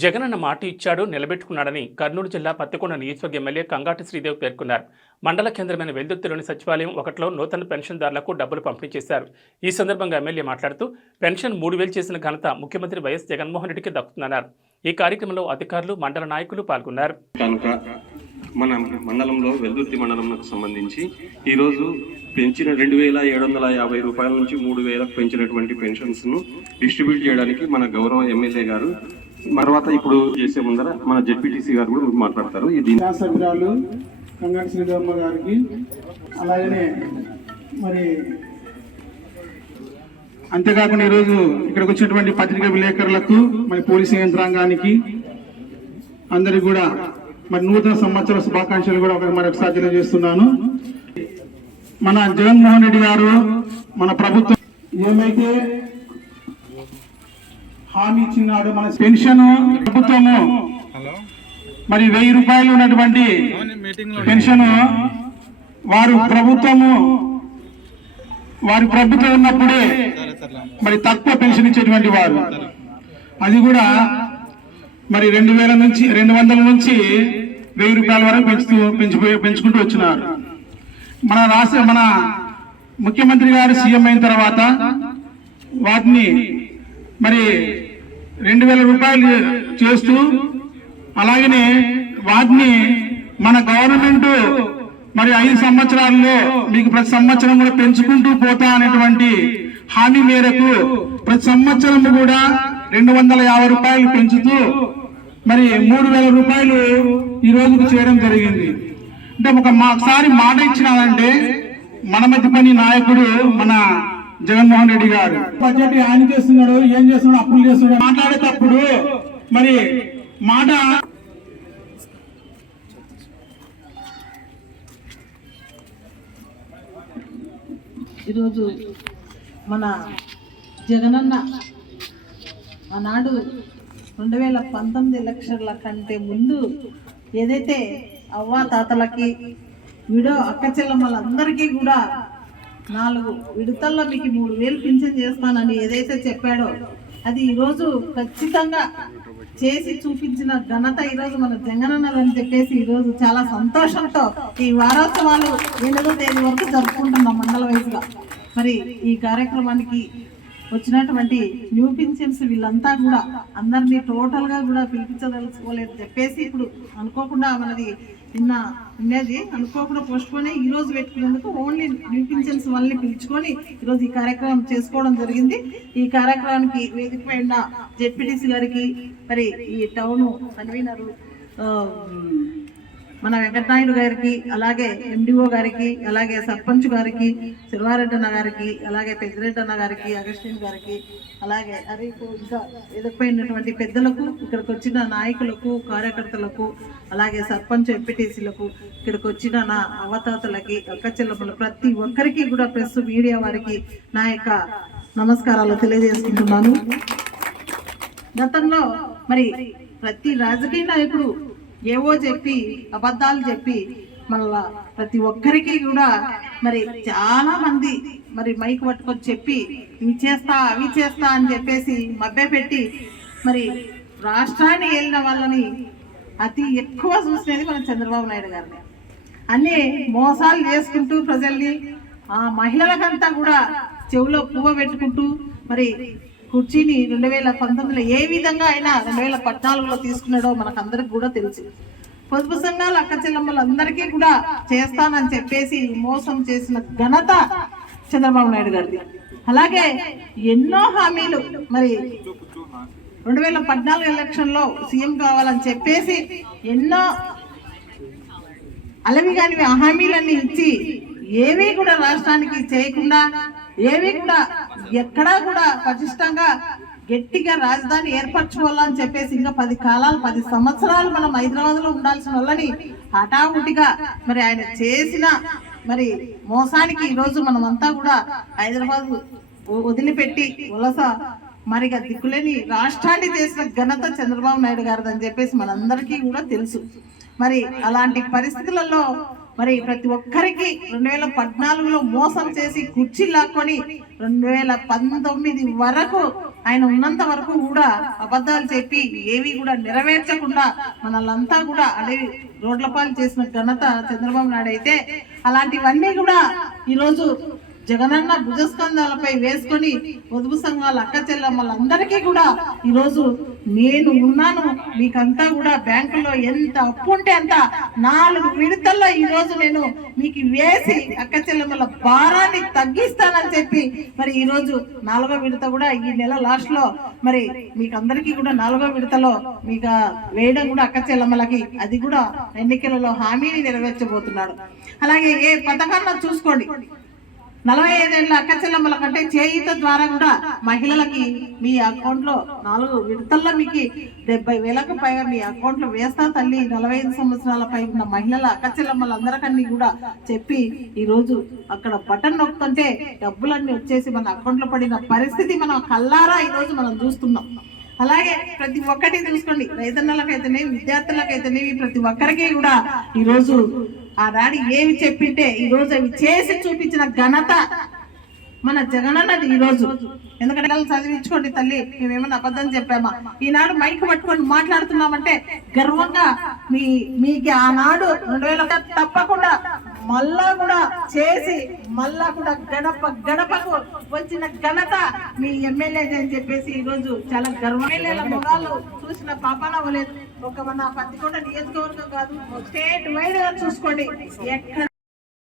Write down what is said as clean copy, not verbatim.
జగనన్న మాట ఇచ్చాడు నిలబెట్టుకున్నాడని కర్నూలు జిల్లా పత్తికొండ నియోజకవర్గ ఎమ్మెల్యే కంగాటి శ్రీదేవి పేర్కొన్నారు. మండల కేంద్రమైన వెల్దుర్తిలోని సచివాలయం ఒకటిలో నూతన పెన్షన్దారులకు డబ్బులు పంపిణీ చేశారు. ఈ సందర్భంగా ఎమ్మెల్యే మాట్లాడుతూ పెన్షన్ 3,000 చేసిన ఘనత ముఖ్యమంత్రి వైఎస్ జగన్మోహన్ రెడ్డికి దక్కుతుందన్నారు. ఈ కార్యక్రమంలో అధికారులు, మండల నాయకులు పాల్గొన్నారు. మన మండలంలో వెల్దుర్తి మండలంకు సంబంధించి ఈరోజు పెంచిన 2,750 రూపాయల నుంచి 3,000 పెంచినటువంటి పెన్షన్స్ ను డిస్ట్రిబ్యూట్ చేయడానికి మన గౌరవ ఎమ్మెల్యే గారు తర్వాత ఇప్పుడు చేసే ముందర మన జెడ్పీటీసీ గారు కూడా మాట్లాడతారు. ఇది సభ్యురాలు కంగాటి శ్రీదేవమ్మ గారికి, అలాగనే మరి అంతేకాకుండా ఈరోజు ఇక్కడికి వచ్చినటువంటి పత్రికా విలేకరులకు, మరి పోలీసు యంత్రాంగానికి అందరికి కూడా మరి నూతన సంవత్సర శుభాకాంక్షలు కూడా మరొకసారి తెలియజేస్తున్నాను. మన జగన్మోహన్ రెడ్డి గారు, మన ప్రభుత్వం ఏమైతే హామీ ఇచ్చినాడు, మన పెన్షన్ ప్రభుత్వము మరి 1,000 రూపాయలు ఉన్నటువంటి పెన్షన్ వారి ప్రభుత్వం ఉన్నప్పుడే మరి తక్కువ పెన్షన్ ఇచ్చేటువంటి వారు, అది కూడా మరి 2,000 నుంచి 200 నుంచి 1,000 రూపాయల వరకు పెంచుకుంటూ వచ్చినారు. మన ముఖ్యమంత్రి గారు సీఎం అయిన తర్వాత వాటిని మరి 2,000 రూపాయలు చేస్తూ, అలాగనే వాటిని మన గవర్నమెంట్ మరి 5 సంవత్సరాల్లో మీకు ప్రతి సంవత్సరం కూడా పెంచుకుంటూ పోతా అనేటువంటి హామీ మేరకు ప్రతి సంవత్సరం కూడా 250 రూపాయలు పెంచుతూ మరి 3,000 రూపాయలు ఈ రోజుకు చేయడం జరిగింది. అంటే ఒకసారి మాట ఇచ్చినారంటే మన మధ్య పని నాయకుడు మన జగన్మోహన్ రెడ్డి గారు బడ్జెట్ ఆయన చేస్తున్నాడు, ఏం చేస్తున్నాడు, అప్పులు చేస్తున్నాడు మాట్లాడేటప్పుడు మరి మాట ఈరోజు మన జగనన్న ఆనాడు 2019 ఎలక్షన్ల కంటే ముందు ఏదైతే అవ్వా తాతలకి, విడో అక్క చెల్లమ్మలందరికీ కూడా 4 విడతల్లో మీకు 3,000 పింఛన్ చేస్తానని ఏదైతే చెప్పాడో అది ఈరోజు ఖచ్చితంగా చేసి చూపించిన ఘనత ఈరోజు మన జగనన్నదని చెప్పేసి ఈరోజు చాలా సంతోషంతో ఈ వారోత్సవాలు 8వ తేదీ వరకు జరుపుకుంటున్నాం మండల వైజ్గా. మరి ఈ కార్యక్రమానికి వచ్చినటువంటి న్యూ పింఛన్స్ వీళ్ళంతా కూడా అందరినీ టోటల్గా కూడా పిలిపించదలుచుకోలేదు చెప్పేసి ఇప్పుడు అనుకోకుండా మనది నిన్నది అనుకోకుండా పోస్ట్పోన్ ఈ రోజు పెట్టుకునేందుకు ఓన్లీ న్యూ పింఛన్స్ వాళ్ళని పిలుచుకొని ఈరోజు ఈ కార్యక్రమం చేసుకోవడం జరిగింది. ఈ కార్యక్రమానికి వేదిక పైన జెడ్పీటీసీ గారికి, మరి ఈ టౌన్ కన్వీనరు మన వెంకటనాయుడు గారికి, అలాగే ఎండిఓ గారికి, అలాగే సర్పంచ్ గారికి, శిల్వారెడ్డి అన్న గారికి, అలాగే పెద్దిరెడ్డి అన్న గారికి, అగస్టిన్ గారికి, అలాగే అరీకు, ఇంకా ఎదుర్కొన్నటువంటి పెద్దలకు, ఇక్కడికి వచ్చిన నాయకులకు, కార్యకర్తలకు, అలాగే సర్పంచ్ ఎంపీటీసీలకు, ఇక్కడికి వచ్చిన నా అవతాతలకి, అక్క చెల్లెమ్మలు ప్రతి ఒక్కరికి కూడా ప్రెస్ మీడియా వారికి నా యొక్క నమస్కారాలు తెలియజేసుకుంటున్నాను. గతంలో మరి ప్రతి రాజకీయ నాయకుడు ఏవో చెప్పి అబద్ధాలు చెప్పి మళ్ళా ప్రతి ఒక్కరికి కూడా మరి చాలా మంది మరి మైక్ పట్టుకొని చెప్పి ఇవి చేస్తా అవి చేస్తా అని చెప్పేసి మభ్యపెట్టి మరి రాష్ట్రాన్ని ఏలిన వాళ్ళని అతి ఎక్కువ చూసినది మన చంద్రబాబు నాయుడు గారిని. అన్ని మోసాలు చేసుకుంటూ ప్రజల్ని ఆ మహిళలకంతా కూడా చెవిలో పువ్వ పెట్టుకుంటూ మరి కుర్చీని 2019లో ఏ విధంగా అయినా 2014లో తీసుకున్నాడో మనకు అందరికి కూడా తెలుసు. పొదుపు సంఘాలు అక్క చెల్లమ్మలందరికీ కూడా చేస్తానని చెప్పేసి మోసం చేసిన ఘనత చంద్రబాబు నాయుడు గారిది. అలాగే ఎన్నో హామీలు మరి 2014 ఎలక్షన్లో సీఎం కావాలని చెప్పేసి ఎన్నో అలవిగాని హామీలన్నీ ఇచ్చి ఏవి కూడా రాష్ట్రానికి చేయకుండా, ఏవి కూడా ఎక్కడా కూడా పటిష్టంగా గట్టిగా రాజధాని ఏర్పరచుకోవాలని చెప్పేసి ఇంకా 10 సంవత్సరాలు మనం హైదరాబాద్లో ఉండాల్సిన వాళ్ళని హఠావుటిగా మరి ఆయన చేసిన మరి మోసానికి ఈరోజు మనమంతా కూడా హైదరాబాద్ వదిలిపెట్టి వలస మరిగా దిక్కులేని రాష్ట్రాన్ని చేసిన ఘనత చంద్రబాబు నాయుడు గారిదని చెప్పేసి మనందరికీ కూడా తెలుసు. మరి అలాంటి పరిస్థితులలో మరి ప్రతి ఒక్కరికి 2014లో మోసం చేసి కుర్చీ లాక్కొని 2019 వరకు ఆయన ఉన్నంత వరకు కూడా అబద్ధాలు చెప్పి ఏవి కూడా నెరవేర్చకుండా మనల్ంతా కూడా అడవి రోడ్ల పాలు చేసిన ఘనత చంద్రబాబు నాయుడు అయితే, అలాంటివన్నీ కూడా ఈరోజు జగనన్న భుజస్కంధాలపై వేసుకొని పొదుపు సంఘాల అక్క చెల్లమ్మలందరికీ కూడా ఈరోజు నేను ఉన్నాను, మీకంతా కూడా బ్యాంకులో ఎంత అప్పు ఉంటే అంత 4 విడతల్లో ఈరోజు నేను మీకు వేసి అక్క చెల్లమ్మల భారాన్ని తగ్గిస్తానని చెప్పి మరి ఈరోజు 4వ విడత కూడా ఈ నెల లాస్ట్ లో మరి మీకు అందరికీ కూడా 4వ విడతలో మీకు వేయడం కూడా అక్క చెల్లమ్మలకి, అది కూడా ఎన్నికలలో హామీని నెరవేర్చబోతున్నాడు. అలాగే ఏ పథకాన్ని చూసుకోండి, 45 ఏళ్ళ అక్క చెల్లమ్మల కంటే చేయూత ద్వారా కూడా మహిళలకి మీ అకౌంట్ లో 4 విడతల్లో మీకు 70,000కు పైగా మీ అకౌంట్ లో వేస్తా తల్లి 45 సంవత్సరాల పై ఉన్న మహిళల అక్క చెల్లమ్మలందరికీ కూడా చెప్పి ఈ రోజు అక్కడ బటన్ నొక్కుతుంటే డబ్బులన్నీ వచ్చేసి మన అకౌంట్ లో పడిన పరిస్థితి మనం కల్లారా ఈ రోజు మనం చూస్తున్నాం. అలాగే ప్రతి ఒక్కటి చూసుకోండి, రైతన్నలకైతేనేవి, విద్యార్థులకైతేనేవి, ప్రతి ఒక్కరికి కూడా ఈరోజు ఆ రాడి ఏమి చెప్పింటే ఈరోజు అవి చేసి చూపించిన ఘనత మన జగనన్నది ఈరోజు. ఎందుకంటే చదివించుకోండి తల్లి, మేమేమన్నా అబద్ధం చెప్పామా? ఈనాడు మైక్ పట్టుకొని మాట్లాడుతున్నామంటే గర్వంగా మీకు ఆనాడు 2000 తప్పకుండా మళ్ళా కూడా చేసి మళ్ళా కూడా గడపకు వచ్చిన ఘనత మీ ఎమ్మెల్యే అని చెప్పేసి ఈరోజు చాలా గర్వమైన మొగాళ్ళు చూసిన పాపాన అవ్వలేదు. ఒక మన పత్తికొండ నియోజకవర్గం కాదు, స్టేట్ వైడ్ గా చూసుకోండి, ఎక్కడ